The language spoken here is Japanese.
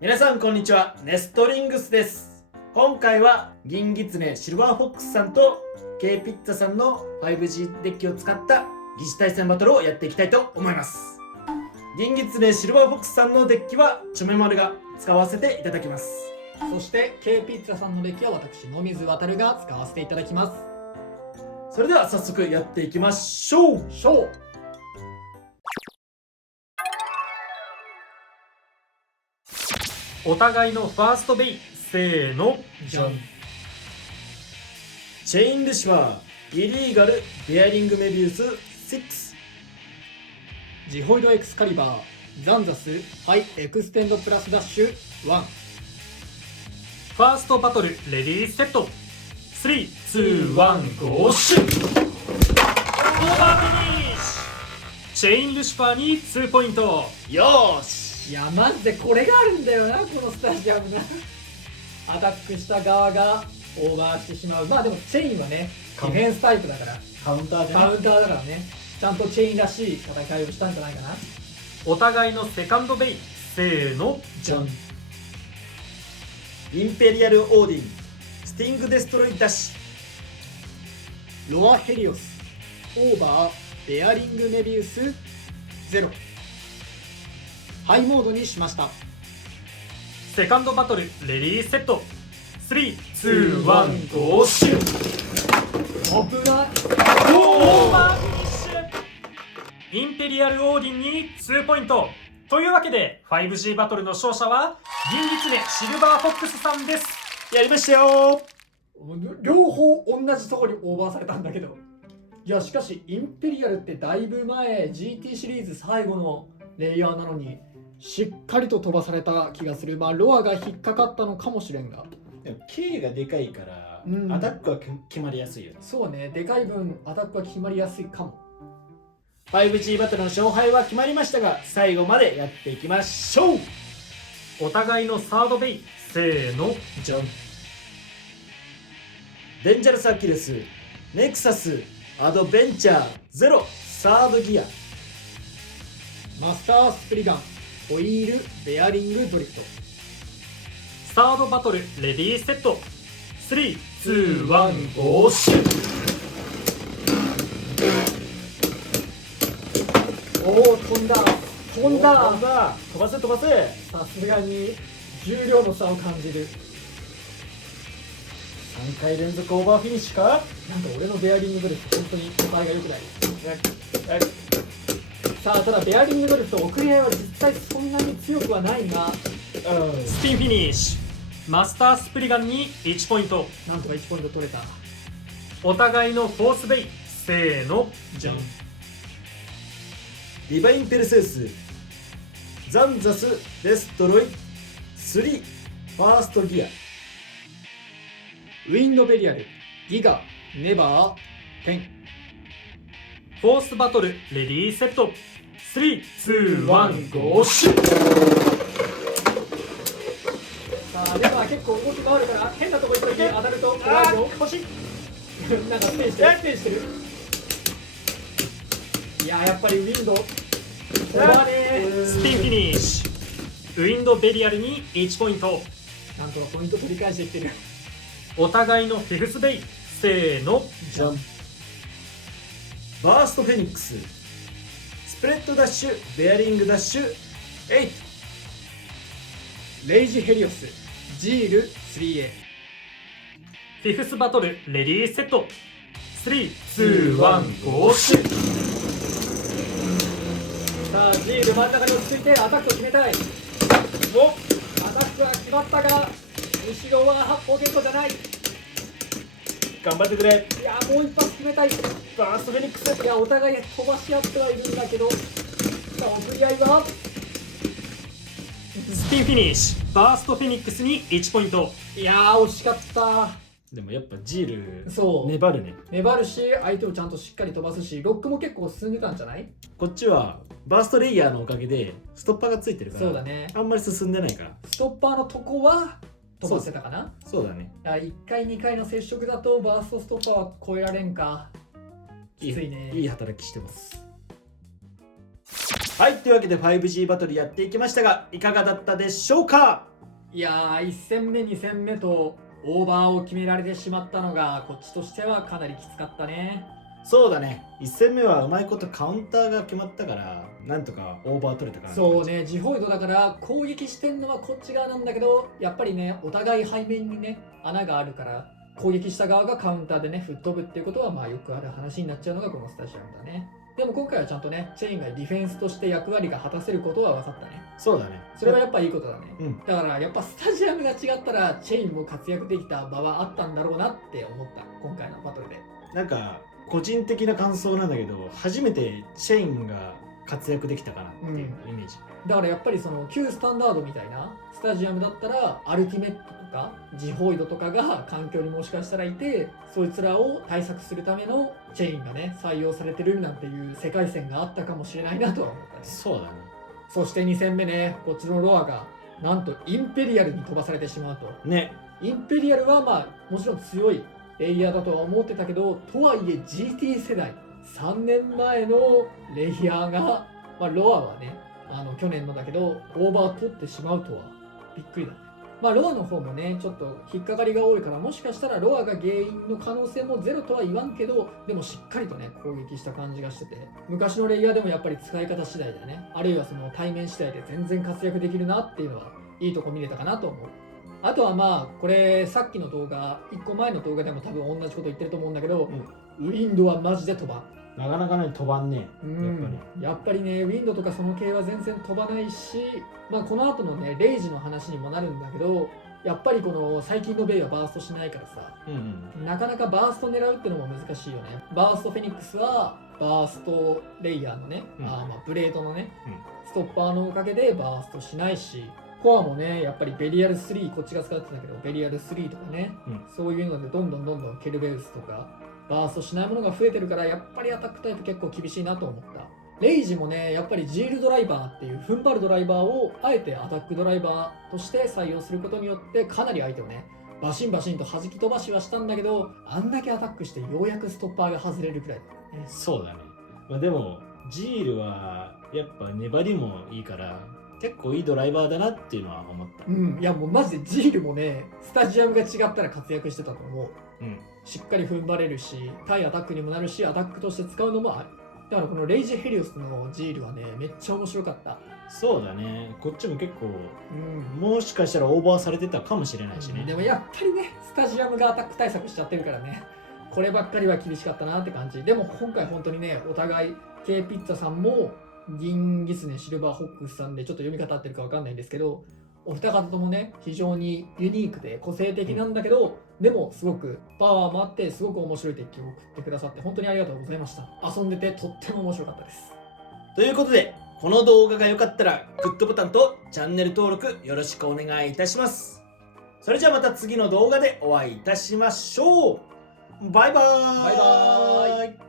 皆さんこんにちは、ネストリングスです。今回は銀狐シルバーフォックスさんと K ピッツァさんの 5G デッキを使った疑似対戦バトルをやっていきたいと思います。銀狐シルバーフォックスさんのデッキはチョメマルが使わせていただきます。そして K ピッツァさんのデッキは私野水航が使わせていただきます。それでは早速やっていきましょう。お互いのファーストベイ、せーの、じゃん。チェインルシファー、イリーガル、ベアリングメビウス6。ジホイドエクスカリバー、ザンザス、ハイエクステンドプラスダッシュ1。ファーストバトル、レディーセット。3、2、1、ゴーシュッ。オーバーフィニッシュ。チェインルシファーに2ポイント。よーし。いやマジでこれがあるんだよな、このスタジアムな。アタックした側がオーバーしてしまう。まあでもチェインはねディフェンスタイプだからカウンターじゃカウンターだからね、ちゃんとチェインらしい戦いをしたんじゃないかな。お互いのセカンドベイ、せーの、じゃん。インペリアルオーディン、スティングデストロイダッシロアヘリオス、オーバー、ベアリングメビウス0。ハイモードにしました。セカンドバトル、レディーセット。3、2、1、ゴーシュッ。危ない。オーバーフィニッシュ。インペリアルオーディンに2ポイント。というわけで 5G バトルの勝者は銀狐シルバーフォックスさんです。ュ。やりましたよ両方同じところにオーバーされたんだけど、いやしかしインペリアルってだいぶ前 GT シリーズ最後のレイヤーなのにしっかりと飛ばされた気がする。まあロアが引っかかったのかもしれんが、でも K がでかいから、うんアタックは決まりやすいよね。そうね、でかい分アタックは決まりやすいかも。 5G バトルの勝敗は決まりましたが、最後までやっていきましょう。お互いのサードベイ、せーの、じゃん。デンジャラスアキレス、ネクサス、アドベンチャーゼロ、サードギア。マスタースプリガン、ホイール、ベアリングドリフト。サードバトルレディーセット。3、2、1、ゴーシュッ。おお、飛んだ飛んだ。飛ばせ飛ばせ。さすがに重量の差を感じる。3回連続オーバーフィニッシュか。なんか俺のベアリングドリフト本当に答えが良くない。さあただベアリングドリフト遅れ合いは実際そんなに強くはないが、スピンフィニッシュ。マスタースプリガンに1ポイント。なんとか1ポイント取れた。お互いのフォースベイ、せーの、じゃん。ディバインペルセウス、ザンザス、デストロイ3、ファーストギア。ウィンドベリアル、ギガ、ネバー、テン。フォースバトルレディーセット。3、2、1、ゴーシュッ。さあネバー結構動き回るから変なとこ行った時に当たると怖いよ。欲しい。なんかステイしてるステイしてる。いややっぱりウィンド飛ばねえ。スピンフィニッシュ。ウィンドベリアルに1ポイント。なんとかポイント取り返していってる。お互いのフィフスベイ、せーの、じゃん。バーストフェニックス、スプレッドダッシュ、ベアリングダッシュ8。レイジヘリオス、ジール 3A。 フィフスバトルレディーセット。3、2、1、ゴーシュッ。さあジール真ん中に落ち着いてアタックを決めたい。おアタックは決まったが後ろは発砲ゲットじゃない。頑張ってくれ。いやもう一発決めたい。バーストフェニックス。いやお互い飛ばし合ってはいるんだけど、さあ送り合いはスピンフィニッシュ。バーストフェニックスに1ポイント。いやー惜しかった。でもやっぱジールそう粘るね。粘るし相手をちゃんとしっかり飛ばすし、ロックも結構進んでたんじゃない？こっちはバーストレイヤーのおかげでストッパーがついてるから、そうだね、あんまり進んでないから。ストッパーのとこは飛ばせたかな。そうだね。1回2回の接触だとバーストストッパーは超えられんか。きついね。いい働きしてます。はい、というわけで 5G バトルやっていきましたが、いかがだったでしょうか。いやー、1戦目2戦目とオーバーを決められてしまったのがこっちとしてはかなりきつかったね。そうだね、1戦目はうまいことカウンターが決まったからなんとかオーバー取れたから。そうね、ジホイドだから攻撃してんのはこっち側なんだけど、やっぱりね、お互い背面にね穴があるから攻撃した側がカウンターでね吹っ飛ぶっていうことはまあよくある話になっちゃうのがこのスタジアムだね。でも今回はちゃんとねチェインがディフェンスとして役割が果たせることは分かったね。そうだね、それはやっぱいいことだね、うんだからやっぱスタジアムが違ったらチェインも活躍できた場はあったんだろうなって思った今回のバトルで。なんか個人的な感想なんだけど、初めてチェインが活躍できたかなっていうイメージ、だからやっぱりその旧スタンダードみたいなスタジアムだったらアルティメットとかジホイドとかが環境にもしかしたらいて、そいつらを対策するためのチェインがね採用されてるなんていう世界線があったかもしれないなとは思ったね。そうだね。そして2戦目ね、こっちのロアがなんとインペリアルに飛ばされてしまうと。ね、インペリアルはまあもちろん強いレイヤーだとは思ってたけど、とはいえ GT 世代3年前のレイヤーが、まあ、ロアはね去年のだけどオーバー取ってしまうとはびっくりだね。まあロアの方もねちょっと引っかかりが多いから、もしかしたらロアが原因の可能性もゼロとは言わんけど、でもしっかりとね攻撃した感じがしてて、昔のレイヤーでもやっぱり使い方次第だね、あるいはその対面次第で全然活躍できるなっていうのはいいとこ見れたかなと思う。あとはまあこれさっきの動画1個前の動画でも多分同じこと言ってると思うんだけど、ウィンドはマジで飛ばん。なかなかね飛ばんね。やっぱりねウィンドとかその系は全然飛ばないし、まあこの後のねレイジの話にもなるんだけど、やっぱりこの最近のベイはバーストしないからさ、なかなかバースト狙うってのも難しいよね。バーストフェニックスはバーストレイヤーのね、まあブレードのね、ストッパーのおかげでバーストしないし、コアもねやっぱりベリアル3、こっちが使ってたけどベリアル3とかね、そういうのでどんどんケルベウスとかバーストしないものが増えてるから、やっぱりアタックタイプ結構厳しいなと思った。レイジもねやっぱりジールドライバーっていう踏ん張るドライバーをあえてアタックドライバーとして採用することによってかなり相手をねバシンバシンと弾き飛ばしはしたんだけど、あんだけアタックしてようやくストッパーが外れるくらいだね。そうだね、まあ、でもジールはやっぱ粘りもいいから結構いいドライバーだなっていうのは思った。いやもうマジでジールもねスタジアムが違ったら活躍してたと思う。しっかり踏ん張れるし対アタックにもなるし、アタックとして使うのもある。だからこのレイジ・ヘリオスのジールはねめっちゃ面白かった。そうだね、こっちも結構、もしかしたらオーバーされてたかもしれないしね、でもやっぱりねスタジアムがアタック対策しちゃってるからね、こればっかりは厳しかったなって感じ。でも今回本当にねお互い K ピッツァさんも銀ギツネシルバーホックスさんでちょっと読み方合ってるかわかんないんですけど、お二方ともね非常にユニークで個性的なんだけど、でもすごくパワーもあってすごく面白いデッキを送ってくださって本当にありがとうございました。遊んでてとっても面白かったです。ということでこの動画が良かったらグッドボタンとチャンネル登録よろしくお願いいたします。それじゃあまた次の動画でお会いいたしましょう。バイバーイ。バイバーイ。